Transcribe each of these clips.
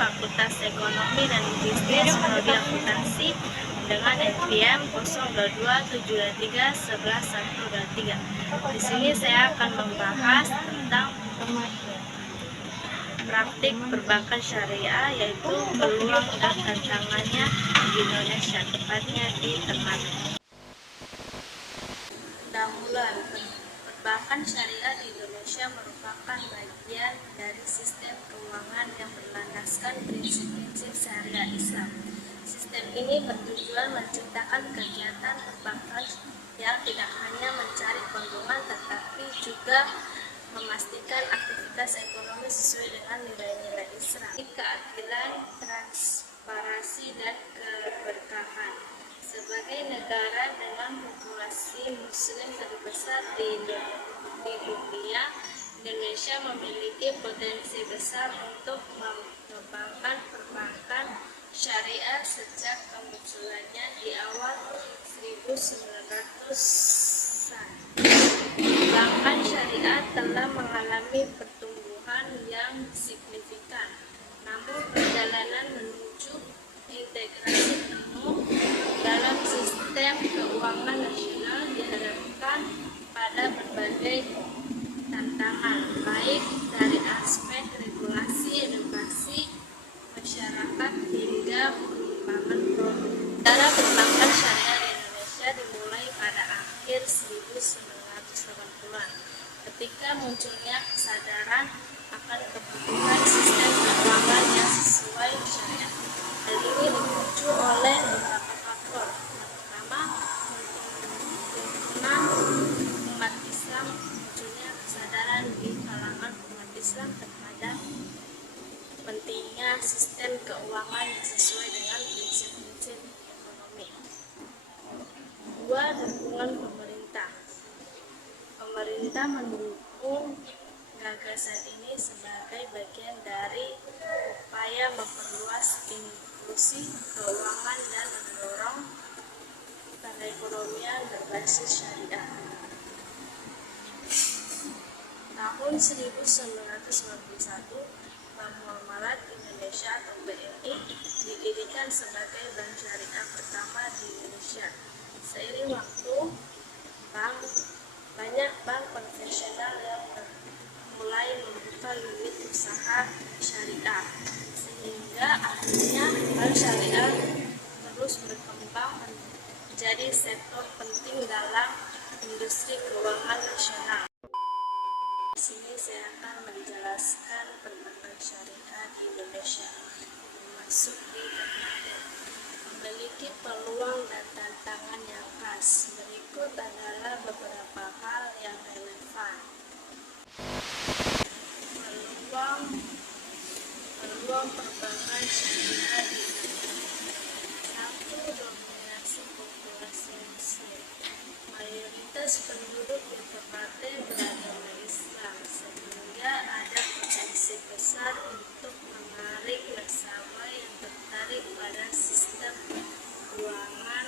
Fakultas Ekonomi dan Bisnis Prodi Akuntansi dengan NPM 0272311123. Di sini saya akan membahas tentang praktik perbankan syariah, yaitu peluang dan tantangannya di Indonesia, tepatnya di Ternate. Pendahuluan. Perbankan syariah di Indonesia merupakan bagian dari sistem keuangan yang berlandaskan prinsip-prinsip syariah Islam. Sistem ini bertujuan menciptakan kegiatan perbankan yang tidak hanya mencari keuntungan, tetapi juga memastikan aktivitas ekonomi sesuai dengan nilai-nilai Islam, keadilan, transparansi, dan keberkahan. Sebagai negara dengan populasi muslim terbesar di dunia, Indonesia memiliki potensi besar untuk mengembangkan perbankan syariah sejak kemunculannya di awal 1900-an. Perbankan syariah telah mengalami pertumbuhan yang signifikan, namun perjalanan menuju integrasi penuh dalam sistem keuangan nasional dihadapkan pada berbagai tantangan, baik dari aspek regulasi, edukasi masyarakat hingga pengembangan produk. Sejarah perbankan syariah di Indonesia dimulai pada akhir 1980-an, ketika munculnya kesadaran akan kebutuhan sistem keuangan yang sesuai syariat. Hal ini dipicu oleh beberapa faktor. Yang pertama, tuntunan umat Islam, munculnya kesadaran di kalangan umat Islam terhadap pentingnya sistem keuangan yang sesuai dengan prinsip-prinsip ekonomi. Dua, dukungan pemerintah. Pemerintah mendukung gagasan ini sebagai bagian dari upaya memperluas inklusi keuangan dan mendorong perekonomian berbasis syariah. Tahun 1991, Bank Muamalat Indonesia atau BNI didirikan sebagai bank syariah pertama di Indonesia. Seiring waktu, banyak bank konvensional yang mulai membuka unit usaha syariah, sehingga akhirnya bank syariah terus berkembang menjadi sektor penting dalam industri keuangan nasional. Di sini saya akan menjelaskan perbankan syariah di Indonesia, termasuk di Ternate, memiliki peluang dan tantangan yang khas. Berikut adalah beberapa hal yang relevan. Peluang perbankan syariah di Indonesia. Satu, dominasi populasi muslim. Mayoritas penduduk di Ternate beragama Islam, sehingga ada potensi besar untuk menarik nasabah yang tertarik pada sistem keuangan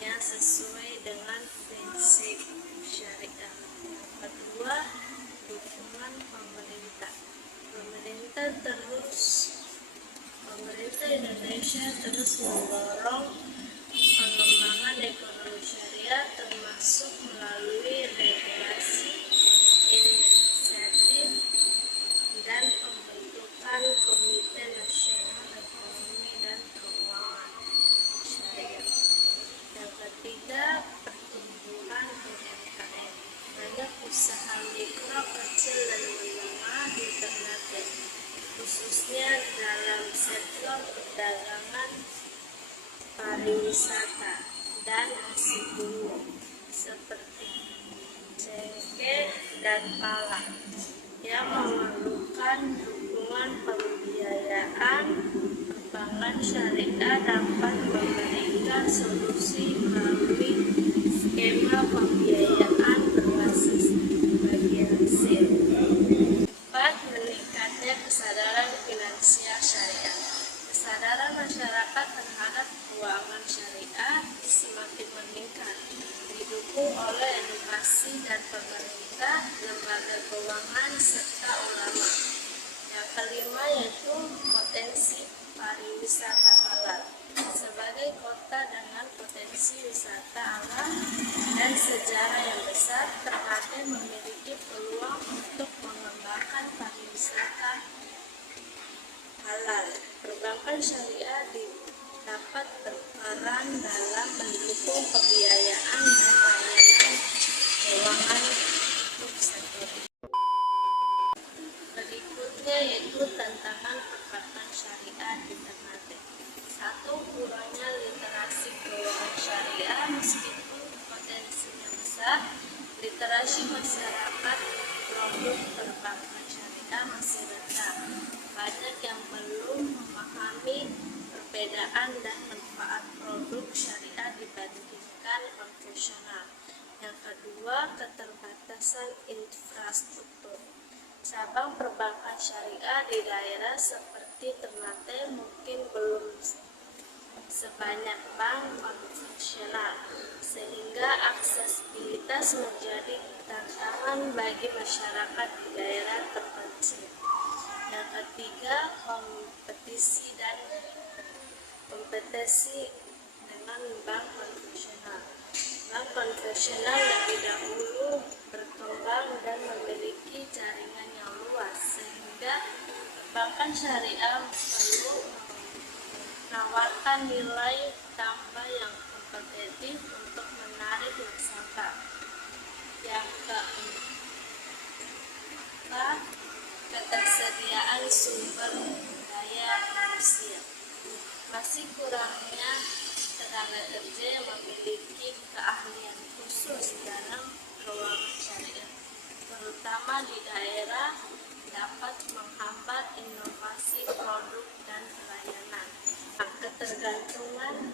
yang sesuai dengan prinsip syariah. Yang kedua, dukungan pemerintah. Pemerintah Indonesia terus mendorong pengembangan ekonomi syariah, termasuk melalui regulasi, inisiatif, dan pembentukan Komite Nasional Ekonomi dan Keuangan Syariah. Yang ketiga, pertumbuhan UMKM. Banyak usaha mikro, kecil, dan menengah di Ternate, khususnya dalam sektor perdagangan, pariwisata, dan nasi bumbu seperti cengkeh dan pala, yang memerlukan dukungan pembiayaan. Perbankan syariah dapat memberikan solusi melalui skema pembiayaan berbasis bagi hasil. 4. Meningkatnya kesadaran finansial syariah. Kesadaran masyarakat terhadap keuangan syariah semakin meningkat, didukung oleh edukasi dan pemerintah, lembaga keuangan, serta ulama. Yang kelima yaitu potensi pariwisata halal. Sebagai kota dengan potensi wisata alam dan sejarah yang besar, Ternate memiliki peluang untuk mengembangkan pariwisata halal. Perbankan syariah dapat berperan dalam mendukung pembiayaan dan layanan keuangan untuk sektor ini. Berikutnya yaitu tantangan perbankan syariah di Ternate. Satu, kurangnya literasi keuangan syariah. Meskipun potensinya besar, literasi masyarakat produk perbankan syariah masih rendah. Banyak yang belum memahami perbedaan dan manfaat produk syariah dibandingkan konvensional. Yang kedua, keterbatasan infrastruktur. Cabang perbankan syariah di daerah seperti Ternate mungkin belum sebanyak bank konvensional, sehingga aksesibilitas menjadi tantangan bagi masyarakat di daerah terpencil. Yang ketiga, kompetisi dengan bank konvensional. Bank konvensional lebih dahulu berkembang dan memiliki jaringan yang luas, sehingga perbankan syariah perlu menawarkan nilai tambah yang kompetitif untuk menarik nasabah. Yang keempat, ketersediaan sumber daya manusia. Masih kurangnya tenaga kerja yang memiliki keahlian khusus dalam keuangan syariah, terutama di daerah, dapat menghambat inovasi produk dan pelayanan. Ketergantungan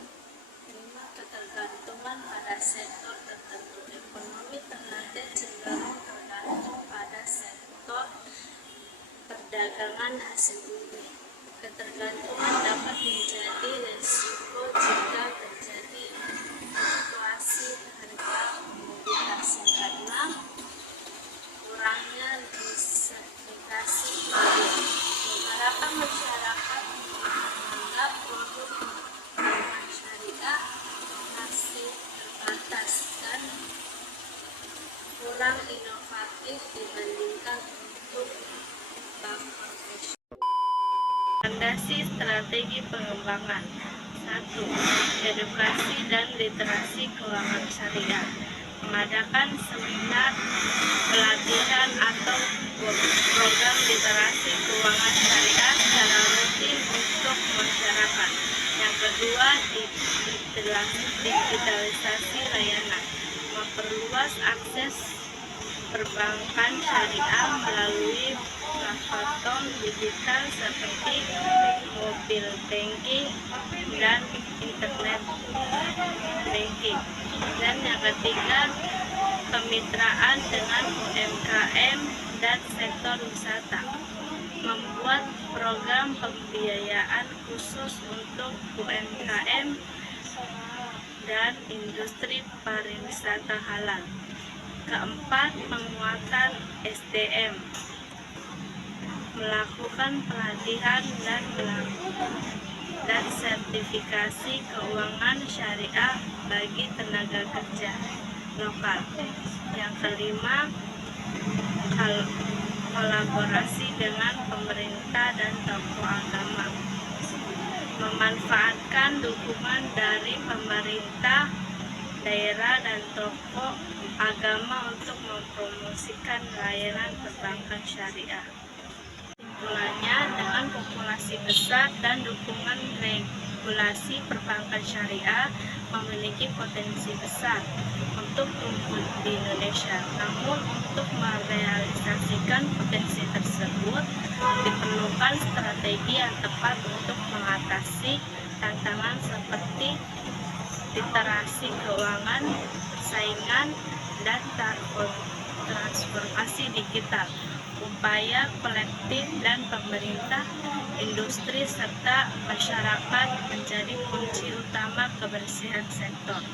pada sektor tertentu. Ekonomi Ternate cenderung tergantung pada sektor perdagangan hasil bumi. Ketergantungan dapat menjadi resiko jika terjadi fluktuasi harga komoditas karena kurangnya diversifikasi produk. Beberapa masyarakat menganggap produk perbankan syariah masih terbatas dan kurang inovatif dibandingkan untuk bank konvensional. Rekomendasi strategi pengembangan. 1. Edukasi dan literasi keuangan syariah. Mengadakan seminar, pelatihan atau program literasi keuangan syariah secara rutin untuk masyarakat. Yang kedua, digitalisasi layanan. Memperluas akses perbankan syariah melalui platform digital seperti mobile banking dan internet banking. Dan yang ketiga, kemitraan dengan UMKM dan sektor wisata. Membuat program pembiayaan khusus untuk UMKM dan industri pariwisata halal. Keempat, penguatan SDM. Melakukan pelatihan dan sertifikasi keuangan syariah bagi tenaga kerja lokal. Yang kelima, kolaborasi dengan pemerintah dan tokoh agama. Memanfaatkan dukungan dari pemerintah daerah dan tokoh agama untuk mempromosikan layanan perbankan syariah. Kesimpulannya, dengan populasi besar dan dukungan regulasi, perbankan syariah memiliki potensi besar untuk tumbuh di Indonesia. Namun, untuk merealisasikan potensi tersebut, diperlukan strategi yang tepat untuk mengatasi tantangan seperti literasi keuangan, persaingan, dan transformasi digital. Upaya kolektif dan pemerintah, industri, serta masyarakat menjadi kunci utama kebersihan sektor.